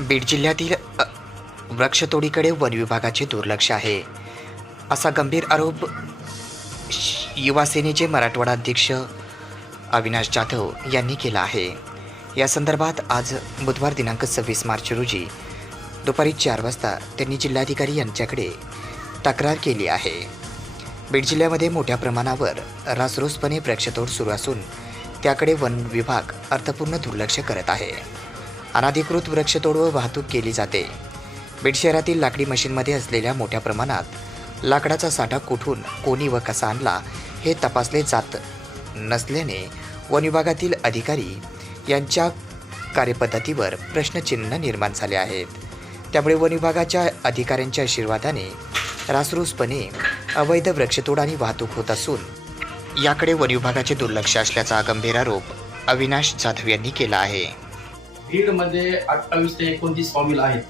बीड जिल्ह्यातील वृक्षतोडीकडे वन विभागाचे दुर्लक्ष आहे. असा गंभीर आरोप श- मराठवाडा अध्यक्ष अविनाश जाधव यांनी केला आहे. या संदर्भात आज बुधवार दिनांक सव्वीस मार्च रोजी दुपारी चार वाजता त्यांनी जिल्हाधिकारी यांच्याकडे तक्रार केली आहे. बीड जिल्ह्यामध्ये मोठ्या प्रमाणावर रासरोसपणे वृक्षतोड सुरू असून त्याकडे वन विभाग अर्थपूर्ण दुर्लक्ष करत आहे. अनाधिकृत वृक्षतोड व वाहतूक केली जाते. बीड शहरातील लाकडी मशीनमध्ये असलेल्या मोठ्या प्रमाणात लाकडाचा साठा कुठून कोणी व कसा आणला हे तपासले जात नसल्याने वन विभागातील अधिकारी यांच्या कार्यपद्धतीवर प्रश्नचिन्ह निर्माण झाले आहेत. त्यामुळे वन विभागाच्या अधिकाऱ्यांच्या आशीर्वादाने रासरूसपणे अवैध वृक्षतोड आणि वाहतूक होत असून याकडे वन विभागाचे दुर्लक्ष असल्याचा गंभीर आरोप अविनाश जाधव यांनी केला आहे. बीडमध्ये म्हणजे अठ्ठावीस ते एकोणतीस स्वामील आहेत.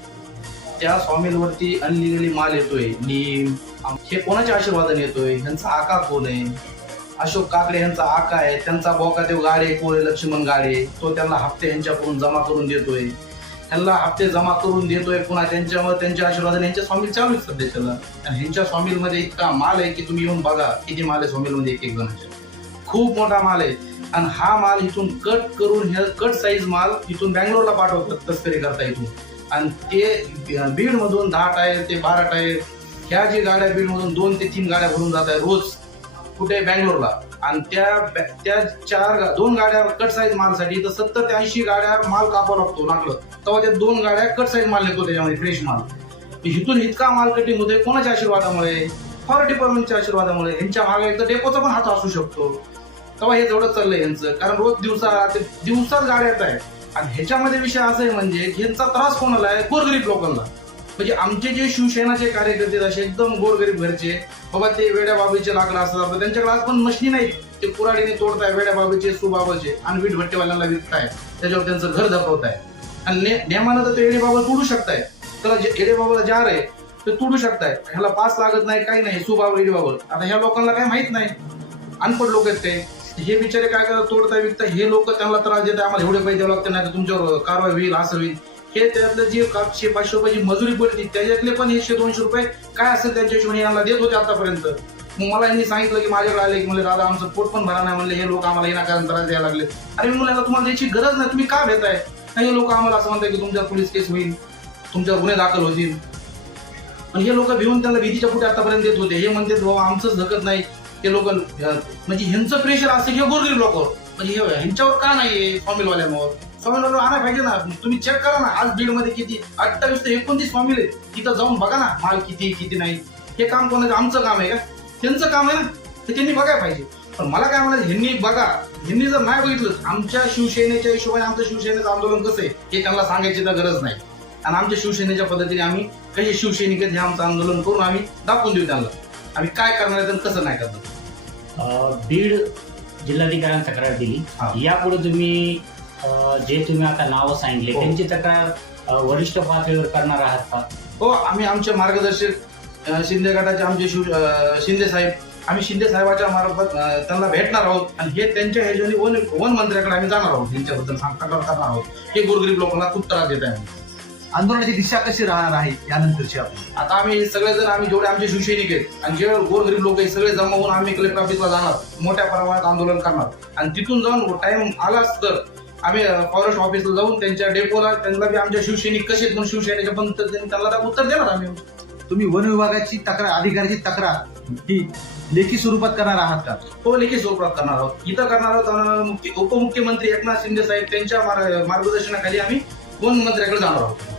त्या स्वामींवरती अनलिगली माल येतोय. नीम हे कोणाच्या आशीर्वादाने येतोय? यांचा आका कोण आहे? अशोक काकडे यांचा आका आहे. त्यांचा बोकादेव गाडे कोळे लक्ष्मण गाडे तो त्यांना हप्ते यांच्याकडून जमा करून देतोय. त्यांना हप्ते जमा करून देतोय पुन्हा त्यांच्यावर त्यांच्या आशीर्वादाने यांच्या स्वामी चालू आहेत सध्याच्याला आणि ह्यांच्या स्वामीमध्ये इतका माल आहे की तुम्ही येऊन बघा किती माल आहे स्वामीमध्ये एक एक जणांच्या खूप मोठा माल आहे. आणि हा माल इथून कट करून हे कट साईज माल इथून बँगलोरला पाठवतात तस्करी करता इथून. आणि ते बीडमधून दहा टायर ते बारा टायर ह्या जी गाड्या बीड मधून दोन ते तीन गाड्या भरून जात आहे रोज कुठे बँगलोरला. आणि त्या त्या चार दोन गाड्या कट साईज मालसाठी तर सत्तर ते ऐंशी गाड्या माल कापावा लागतो लागलं तेव्हा त्या दोन गाड्या कट साईज माल येतो त्याच्यामध्ये फ्रेश माल. इथून इतका माल कटिंग होतोय कोणाच्या आशीर्वादामुळे? फॉर डिपार्टमेंटच्या आशीर्वादामुळे. यांच्या मागे तर डेपोचा पण हात असू शकतो. तेव्हा हे जेवढं चाललंय यांचं. कारण रोज दिवसा ते दिवसाच गाड्या येत आणि ह्याच्यामध्ये विषय असा आहे म्हणजे यांचा त्रास कोणाला आहे? गोरगरीब लोकांना. म्हणजे आमचे जे शिवसेनाचे कार्यकर्ते असे एकदम गोरगरीब घरचे बाबा ते वेड्या बाबीचे लाकडं असतात. त्यांच्याकडे आज पण मशीन नाही ते कुराडीने तोडताय वेड्या बाबीचे सुबाबाचे. आणि वीट भट्टेवाल्यांना विकताय. त्याच्यावर त्यांचं घर धपवताय आणि ने- नेमानं तर ते एडे बाबा तोडू शकताय त्याला जे एडे बाबाला जार आहे ते तोडू शकताय ह्याला पास लागत नाही काही नाही. सुबाबा एडे बाबा. आता ह्या लोकांना काही माहीत नाही. अनपढ लोक आहेत ते. हे बिचारे काय करतात? तोडताय विकता हे लोक त्यांना त्रास देतात आम्हाला एवढे पैसे द्यावं लागते नाही तर तुमच्यावर कारवाई होईल असं होईल. हे त्यातलं जे पाचशे पाचशे रुपयाची मजुरी पडली त्याच्यातले पण एकशे दोनशे रुपये काय असेल त्यांच्या हिशोबाने म्हणजे यांना देत होते आतापर्यंत. मग मला यांनी सांगितलं की माझ्याकडे आले की म्हणजे दादा आमचं पोट पण भरा नाही. म्हणले हे लोक आम्हाला येणार त्रास द्यायला लागले. अरे मी म्हणलं तुम्हाला द्यायची गरज नाही. तुम्ही का भेताय हे लोक आम्हाला असं म्हणतात की तुमच्या पोलीस केस होईल. तुमच्या गुन्हे दाखल होतील. पण हे लोक भिवून त्यांना भीतीच्या पुढे आतापर्यंत देत होते. हे म्हणते बाबा आमचंच धकत नाही. ते लोक म्हणजे ह्यांचं प्रेशर असेल की गोरगरीब लोकांवर म्हणजे हे ह्यांच्यावर का नाहीये फॉमिलवाल्यांवर फॉमिलवाल्यावर आणा पाहिजे ना. तुम्ही चेक करा ना आज बीडमध्ये किती अठ्ठावीस ते एकोणतीस फॉमिल आहेत. तिथं जाऊन बघा ना माल किती किती नाही. हे काम कोणाचं? आमचं काम आहे का? त्यांचं काम आहे ना. ते त्यांनी बघायला पाहिजे. पण मला काय म्हणायचं ह्यांनी बघा. ह्यांनी जर नाही बघितलं आमच्या शिवसेनेच्या हिशोबाने आमचं शिवसेनेचं आंदोलन कसं आहे हे त्यांना सांगायची तर गरज नाही. आणि आमच्या शिवसेनेच्या पद्धतीने आम्ही काही शिवसैनिक हे आमचं आंदोलन करून आम्ही दाखवून देऊ त्यांना. आम्ही काय करणार आहे आणि कसं नाही करणार? अ, बीड जिल्हाधिकाऱ्यांना तक्रार दिली. हा. यापुढे तुम्ही अ, जे तुम्ही आता नावं सांगितले हो. त्यांची तक्रार अ, वरिष्ठ पातळीवर करणार आहात का? हो आम्ही आमचे मार्गदर्शक अ, शिंदे गटाचे आमचे शिव अ, शिंदे साहेब आम्ही शिंदे साहेबाच्या मार्फत अ, त्यांना भेटणार आहोत. आणि हे त्यांच्या ह्याच्याने वन वन मंत्र्याकडे आम्ही जाणार आहोत. यांच्याबद्दल सांग तक्रार करणार आहोत. हे गोरगरीब लोकांना खूप त्रास देत आहे. आंदोलनाची दिशा कशी राहणार आहे यानंतरची आपली आता आम्ही सगळेजण आम्ही जेवढे आमचे शिवसैनिक आहेत आणि जे गोरगरीब लोक आहेत सगळे जमा होऊन आम्ही कलेक्टर ऑफिसला जाणार मोठ्या प्रमाणात आंदोलन करणार. आणि तिथून जाऊन टाइम आलाच तर आम्ही फॉरेस्ट ऑफिसला जाऊन त्यांच्या डेपोला त्यांना बी आमच्या शिवसैनिक कसे आहेत म्हणून शिवसेनेच्या पद्धतीने त्यांना त्या उत्तर देणार आम्ही. तुम्ही वन विभागाची तक्रार अधिकाऱ्याची तक्रार ही लेखी स्वरूपात करणार आहात का? तो लेखी स्वरूपात करणार आहोत. इथं करणार आहोत उपमुख्यमंत्री एकनाथ शिंदे साहेब त्यांच्या मार्ग- मार्गदर्शनाखाली आम्ही वन मंत्र्याकडे जाणार आहोत.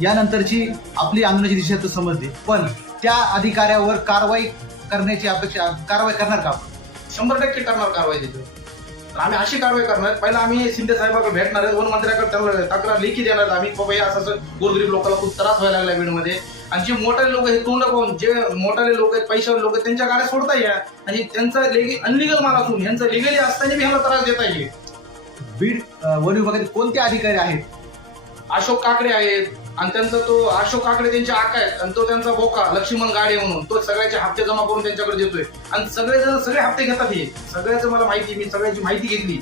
यानंतरची आपली आंदोलनाची दिशा तर समजली. पण त्या अधिकाऱ्यावर कारवाई करण्याची अपेक्षा कारवाई करणार का आपण? शंभर टक्के करणार कारवाई तिथे. तर आम्ही अशी कारवाई करणार. पहिला आम्ही शिंदे साहेबाकडे भेटणार आहेत वन मंत्र्याकडे त्यांना तक्रार लेखी देणार आम्ही बाबा हे असं असं गोरगरीब लोकांना खूप त्रास व्हायला लागला बीडमध्ये. आणि जे मोठाले लोक हे तोंड पाहून जे मोठाले लोक आहेत पैशावर लोक आहेत त्यांच्या गाड्या सोडता या. आणि त्यांचा अनलिगल माल असून यांचा लिगली असताना बी ह्याला त्रास देता येईल बीड वन विभागातील कोणते अधिकारी आहेत? अशोक काकडे आहेत. आणि त्यांचा तो अशोक काकडे त्यांचे आका आहेत आणि तो त्यांचा बोका लक्ष्मण गाडे म्हणून तो सगळ्याचे हप्ते जमा करून त्यांच्याकडे देतोय. आणि सगळेजण सगळे हप्ते घेतात हे. सगळ्याचं मला माहिती मी सगळ्याची माहिती घेतली.